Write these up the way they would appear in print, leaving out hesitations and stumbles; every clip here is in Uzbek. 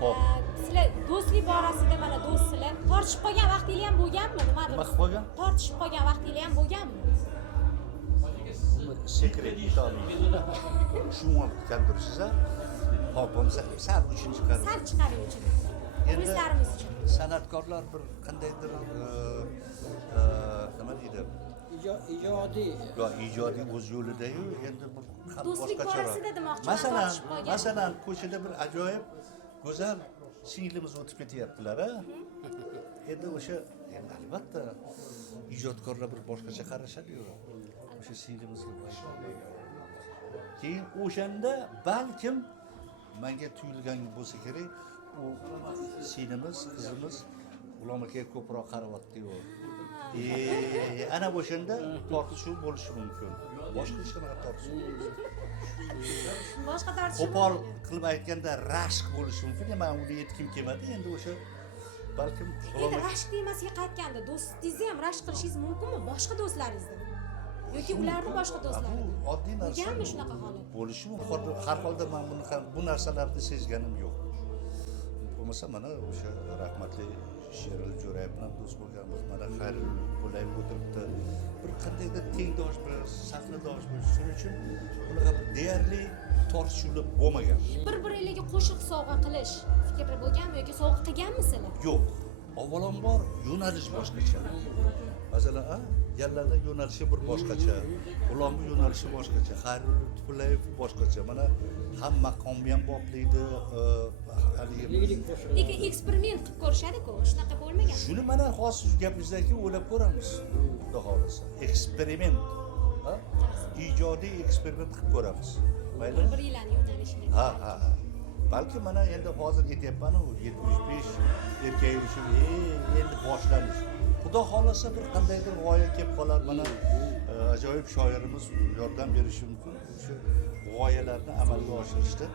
Xo'p. Sizlar do'stlik borasida mana do'stsizlar tortishib qolgan vaqtingiz ham bo'lganmi? Nimadir? Nima qilib qolgan? Tortishib qolgan vaqtingiz ham bo'lganmi? Sekret aytolmayman. Shuni gapirishsa, hop, bo'lmasa sal uchinchi qadam. Sal chiqaring uchun. Endi Turistlarimiz uchun. san'atkorlar bir qandaydir nima deydi? ijodiy Yo, ijodiy o'z yo'lida-yu, endi bir Do'stlik borasida demoqchiman, Masalan, tortishib qolgan. masalan, ko'chada bir ajoyib go'zal singlimiz o'tib ketyaptilar, a? Endi o'sha, endi albatta ijodkorlar bir boshqacha qarashadi-yu. O'sha singlimizga keyin o'shanda balkim menga tuyulgan bo'lsa kerak, u singlimiz, qizimiz G'ulom akaga ko'proq qaryapti-yu. Ana o'shanda tortishuv bo'lishi mumkin. Boshqa hech qanaqa tortishuv bo'lmaydi. Boshqa tortishuv. Qo'pol qilib aytganda rashk bo'lishi mumkin. Men uni aytkim kelmadi. Endi o'sha balkim Endi rashk temasiga qaytganda do'stingizni ham rashk qilishingiz mumkinmi? Boshqa do'stlaringizdan? Yoki ularni boshqa do'stlari? bu oddiy narsa. Bo'lganmi shunaqa holat? Bo'lishi mumkin. Har holda men bu narsalarni sezganim yo'q. Bo'lmasa mana o'sha rahmatli Sherali Jo'rayev bilan do'st bo'lganmiz. Mana Xayrul Qo'layev o'tiribdi. Bir qandaydir tengdosh bir sahnadosh bir shuning uchun unaqa deyarli tortishuvlar bo'lmagan. Bir-biringizga qo'shiq sovg'a qilish fikri bo'lganmi yoki sovg'a qilganmisizlar? Yo'q. Avvalambor yo'nalish boshqacha. Masalan, yallarda yo'nalishi bir boshqacha, G'ulomni yo'nalishi boshqacha, Xayrul Qo'layev boshqacha. Mana ham maqomni ham boplaydi, haligi Lekin eksperiment qilib ko'rishadi-ku, shunaqa bo'lmagan. shuni mana hozir gapingizdan keyin o'ylab ko'ramiz. Xudo xolasa. Eksperiment. Ijodiy eksperiment qilib ko'ramiz. Mayli? Bir-biringlarning yo'nalishini. Ha. Balki mana endi hozir aytyapman-ku, 75 erkak uchun endi boshlanish. Xudo xolasa bir qandaydir g'oya kelib qolar, mana ajoyib shoirimiz yordam berishi mumkin. O'sha g'oyalarni amalga oshirishda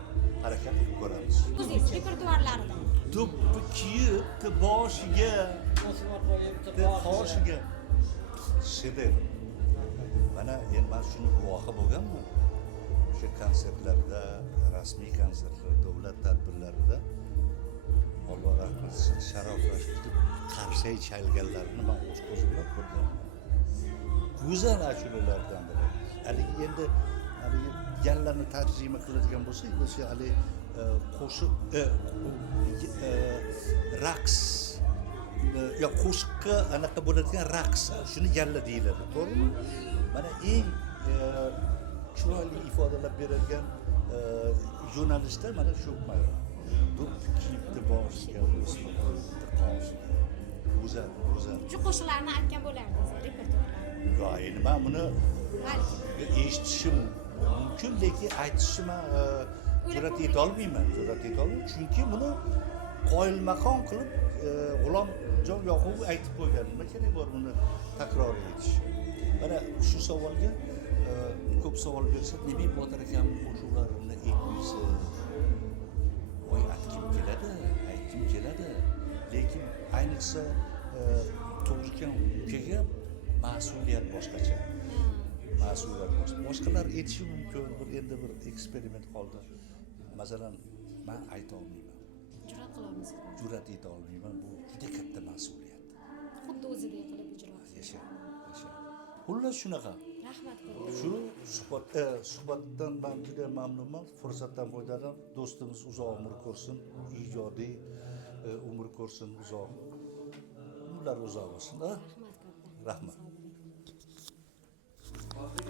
harakat qilib ko'ramiz. O'zingiz repertuarlarida. Do'ppi kiyibdi boshiga, qoshiga. Shedevr. Mana endi men shuni guvohi bo'lganman. O'sha konsertlarda, rasmiy konsertlarda, davlat tadbirlarida Alloh rahmat qilsin, Sharof Rashidov qarshay chalganlarini men o'z ko'zim bilan ko'rdim. Go'zal ashulalardan biri. Haligi endi haligi yanlarni tarjima qiladigan bo'lsak, o'sha haligi qo'shiq raqs yo qo'shiqqa anaqa bo'ladigan raqs, shuni yalla deyiladi, to'g'rimi? Mana eng chiroyli ifodalab beradigan yo'nalishda mana shu do'ppi kiyibdi boshiga, o'sma qo'yibdi qoshiga. Go'zal. Shu qo'shiqlarni aytgan bo'lardingiz, repertuarlarni. Yo, endi men buni Balki. eshitishim mumkin, lekin aytishim jur'at etolmayman. Chunki buni qoyilmaqom qilib G'ulomjon Yoqubov aytib qo'ygan. Nima kerak bor buni takror etish? Mana shu savolga ko'p savol bersa, nima Botir akamning qo'shiqlarini aytmaysiz? Voy, aytkim keladi. Lekin ayniqsa To'g'rikan ukaga mas'uliyat boshqacha. Boshqalar aytishi mumkin, endi bir eksperiment qoldi. Masalan, men ayta olmayman. Jur'at qilolmaysiz. Jur'at eta olmayman, bu juda katta mas'uliyat. Xuddi o'zidek qilib ijro qilasiz. Yasha. Xullas shunaqa. Rahmat. Shu suhbatdan men juda mamnunman. Fursatdan foydalanib, do'stimiz uzoq umr ko'rsin, ijodiy umr ko'rsin, umrlar uzoq bo'lsin. Rahmat katta. Rahmat.